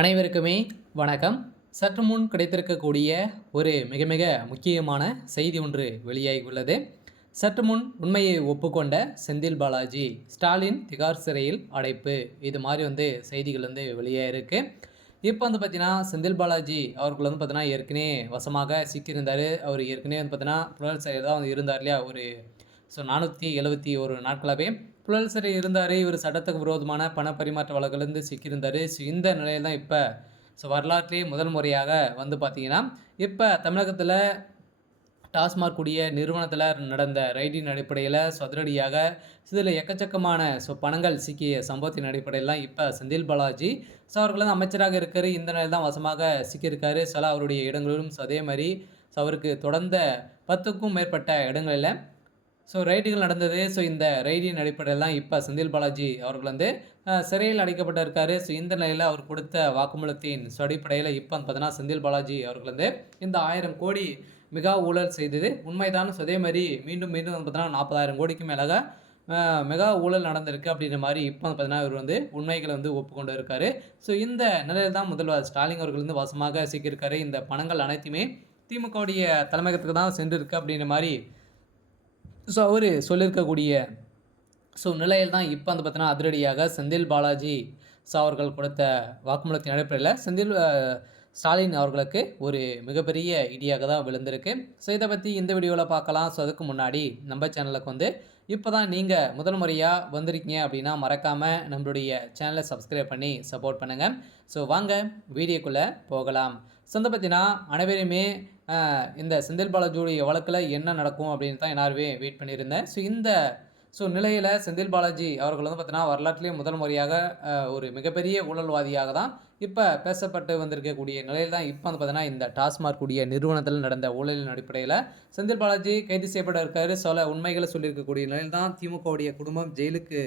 அனைவருக்குமே வணக்கம். சற்று முன் கிடைத்திருக்கக்கூடிய ஒரு மிக மிக முக்கியமான செய்தி ஒன்று வெளியாகி உள்ளது. சற்று முன் உண்மையை ஒப்புக்கொண்ட செந்தில் பாலாஜி, ஸ்டாலின் திகார் சிறையில் அடைப்பு, இது மாதிரி செய்திகள் வெளியாயிருக்கு. இப்போ பார்த்தீங்கன்னா, செந்தில் பாலாஜி அவர்கள் பார்த்தீங்கன்னா ஏற்கனவே வசமாக சிக்கியிருந்தார். அவர் ஏற்கனவே பார்த்தீங்கன்னா புழல் சிறையில் தான் இருந்தார் இல்லையா? ஒரு 471 நாட்களாகவே புழல் சிறை இருந்தார். இவர் சட்டத்துக்கு விரோதமான பண பரிமாற்ற வழக்கிலிருந்து சிக்கியிருந்தார். இந்த நிலையில் தான் இப்போ வரலாற்றிலேயே முதல் முறையாக பார்த்தீங்கன்னா, இப்போ தமிழகத்தில் டாஸ்மாக் கூடிய நிறுவனத்தில் நடந்த ரைடின் அடிப்படையில் அதிரடியாக இதில் எக்கச்சக்கமான பணங்கள் சிக்கிய சம்பவத்தின் அடிப்படையில் இப்போ செந்தில் பாலாஜி அவர்கள் அமைச்சராக இருக்கார். இந்த நிலையில் தான் வசமாக சிக்கியிருக்காரு. அவருடைய இடங்களிலும் அதே மாதிரி அவருக்கு தொடர்ந்த 10க்கும் மேற்பட்ட இடங்களில் ரைடுகள் நடந்தது. இந்த ரைடின் அடிப்படையில் தான் இப்போ செந்தில் பாலாஜி அவர்கள் சிறையில் அடைக்கப்பட்டிருக்காரு. இந்த நிலையில் அவர் கொடுத்த வாக்குமூலத்தின் அடிப்படையில் இப்போ பார்த்தீங்கன்னா செந்தில் பாலாஜி அவர்கள் இந்த 1000 கோடி மெகா ஊழல் செய்தது உண்மைதான். அதே மாதிரி மீண்டும் மீண்டும் பார்த்தீங்கன்னா 40,000 கோடிக்கு மேலாக மெகா ஊழல் நடந்திருக்கு அப்படின்ற மாதிரி இப்போ பார்த்தீங்கன்னா இவர் உண்மைகளை ஒப்புக்கொண்டு இருக்காரு. இந்த நிலையில் தான் முதல்வர் ஸ்டாலின் அவர்கள் வசமாக சிக்கியிருக்காரு. இந்த பணங்கள் அனைத்துமே திமுகவுடைய தலைமையகத்துக்கு தான் சென்றிருக்கு அப்படின்ற மாதிரி அவர் சொல்லியிருக்கக்கூடிய நிலையில் தான் இப்போ பார்த்தீங்கன்னா அதிரடியாக செந்தில் பாலாஜி அவர்கள் கொடுத்த வாக்குமூலத்தின் அடிப்படையில் ஸ்டாலின் அவர்களுக்கு ஒரு மிகப்பெரிய இடியாக தான் விழுந்திருக்கு. இதை பற்றி இந்த வீடியோவில் பார்க்கலாம். அதுக்கு முன்னாடி நம்ம சேனலுக்கு இப்போ தான் நீங்கள் முதல் முறையாக வந்திருக்கீங்க அப்படின்னா மறக்காமல் நம்மளுடைய சேனலை சப்ஸ்கிரைப் பண்ணி சப்போர்ட் பண்ணுங்கள். வாங்க வீடியோக்குள்ளே போகலாம். பார்த்தீங்கன்னா அனைவருமே இந்த செந்தில் பாலாஜியுடைய வழக்கில் என்ன நடக்கும் அப்படின்னு தான் எல்லாருமே வெயிட் பண்ணியிருந்தேன். இந்த நிலையில் செந்தில் பாலாஜி அவர்கள் பார்த்தீங்கன்னா வரலாற்றிலே முதல் முறையாக ஒரு மிகப்பெரிய ஊழல்வாதியாக தான் இப்போ பேசப்பட்டு வந்திருக்கக்கூடிய நிலையில் தான் இப்போ பார்த்தீங்கன்னா இந்த டாஸ்மாக் கூடிய நிறுவனத்தில் நடந்த ஊழலின் அடிப்படையில் செந்தில் பாலாஜி கைது செய்யப்பட இருக்காரு. உண்மைகளை சொல்லியிருக்கக்கூடிய நிலையில் தான் திமுகவுடைய குடும்பம் ஜெயிலுக்கு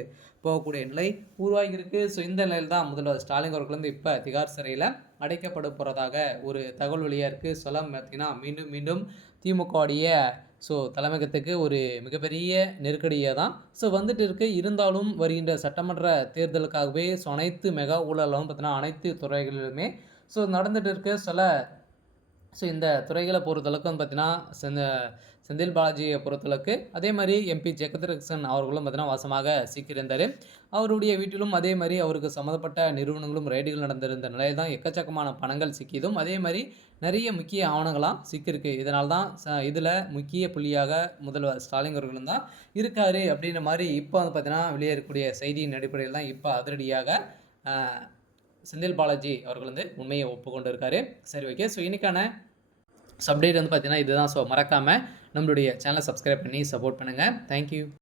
போகக்கூடிய நிலை உருவாகியிருக்கு. இந்த நிலையில் தான் முதல்வர் ஸ்டாலின் அவர்கள் இப்போ திகார் சிறையில் அடைக்கப்பட போகிறதாக ஒரு தகவல் வெளியாக இருக்குது. பார்த்தீங்கன்னா மீண்டும் மீண்டும் திமுகவுடைய தலைமையகத்துக்கு ஒரு மிகப்பெரிய நெருக்கடியாக தான் வந்துட்டு இருக்கு. இருந்தாலும் வருகின்ற சட்டமன்ற தேர்தலுக்காகவே அனைத்து மெகா ஊழலும் பார்த்தீங்கன்னா அனைத்து துறைகளிலுமே நடந்துட்டு இருக்கு. இந்த துறைகளை பொறுத்தளவுக்கு பார்த்தீங்கன்னா செந்தில் பாலாஜியை பொறுத்தளவுக்கு அதே மாதிரி எம்பி ஜெகத்ரட்சன் அவர்களும் பார்த்தீங்கன்னா வாசமாக சிக்கியிருந்தார். அவருடைய வீட்டிலும் அதே மாதிரி அவருக்கு சம்மந்தப்பட்ட நிறுவனங்களும் ரைடுகள் நடந்திருந்த நிலையில் தான் எக்கச்சக்கமான பணங்கள் சிக்கியதும் அதே மாதிரி நிறைய முக்கிய ஆவணங்களாம் சிக்கியிருக்கு. இதனால் தான் இதில் முக்கிய புள்ளியாக முதல்வர் ஸ்டாலின் அவர்களும் தான் இருக்கார் அப்படின்ற மாதிரி இப்போ பார்த்தீங்கன்னா வெளியேறக்கூடிய செய்தியின் அடிப்படையில் தான் இப்போ அதிரடியாக செந்தில் பாலாஜி அவர்கள் உண்மையை ஒப்புக்கொண்டு இருக்காரு. சரி, ஓகே. இன்றைக்கான அப்டேட் பார்த்தீங்கன்னா இதுதான். மறக்காமல் நம்மளுடைய சேனலை சப்ஸ்கிரைப் பண்ணி சப்போர்ட் பண்ணுங்கள். தேங்க்யூ.